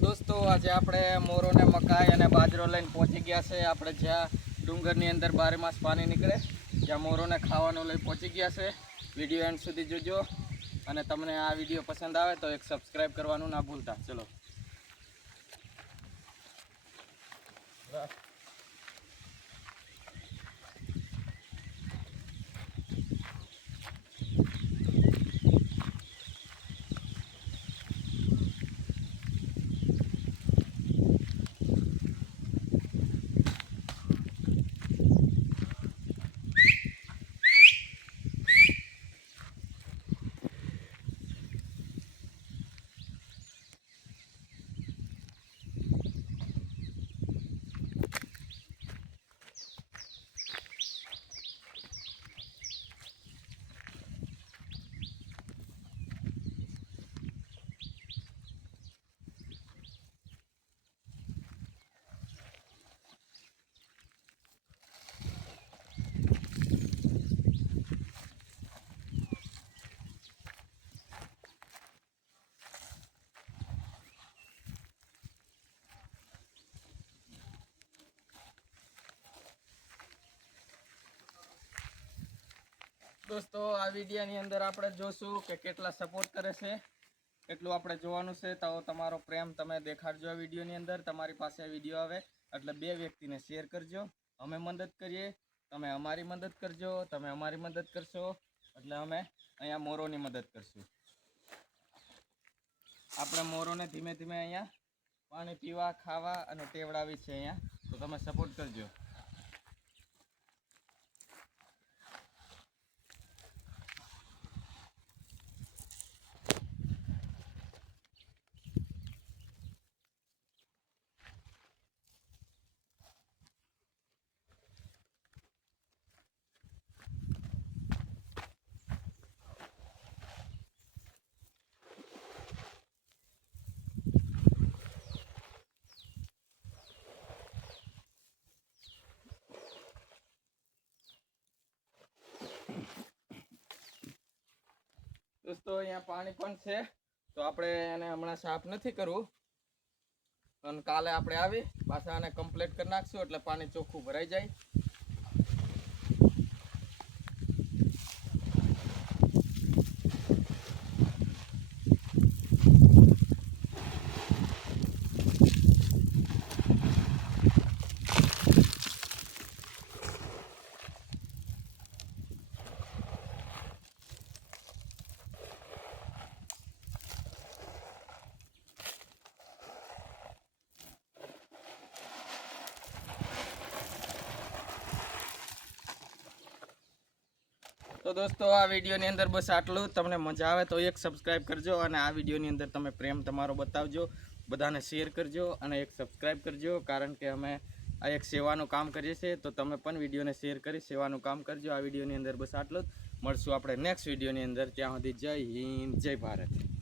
દોસ્તો આજે આપણે મોરો ને મકાઈ અને બાજરો લઈને પહોંચી ગયા છે આપણે જ્યાં ડુંગરની અંદર 12 માસ પાણી નીકળે ત્યાં મોરોને ખાવાનું લઈ પહોંચી ગયા છે। વિડીયો એન્ડ સુધી જોજો અને તમને આ વિડીયો પસંદ આવે તો એક સબસ્ક્રાઇબ કરવાનું ના ભૂલતા। ચલો દોસ્તો આ વિડીયોની અંદર આપણે જોશું કે કેટલા સપોર્ટ કરે છે, એટલું આપણે જોવાનું છે। તો તમારો પ્રેમ તમે દેખાડજો આ વિડીયોની અંદર। તમારી પાસે વિડીયો આવે એટલે 2 વ્યક્તિને શેર કરજો। અમે મદદ કરીએ, તમે અમારી મદદ કરજો, તમે અમારી મદદ કરશો એટલે અમે અહીંયા મોરોની મદદ કરશું। આપણે મોરોને ધીમે ધીમે અહીંયા પાણી પીવા ખાવા અને ટેવડાવી છે અહીંયા, તો તમે સપોર્ટ કરજો। દોસ્તો અહીંયા પાણી પણ છે, તો આપણે એને હમણાં સાફ નથી કરવું અને કાલે આપણે આવી પાછા આને કમ્પ્લીટ કરી નાખશું એટલે પાણી ચોખ્ખું ભરાઈ જાય। તો દોસ્તો આ વિડીયોની અંદર બસ આટલું। તમને મજા આવે તો એક સબસ્ક્રાઇબ કરજો અને આ વિડીયોની અંદર તમે પ્રેમ તમારો બતાવજો, બધાને શેર કરજો અને એક સબસ્ક્રાઇબ કરજો, કારણ કે અમે આ એક સેવાનું કામ કરીએ છીએ। તો તમે પણ વિડીયોને શેર કરી સેવાનું કામ કરજો। આ વિડીયોની અંદર બસ આટલું જ, મળશું આપણે નેક્સ્ટ વિડીયોની અંદર। ત્યાં સુધી જય હિન્દ, જય ભારત।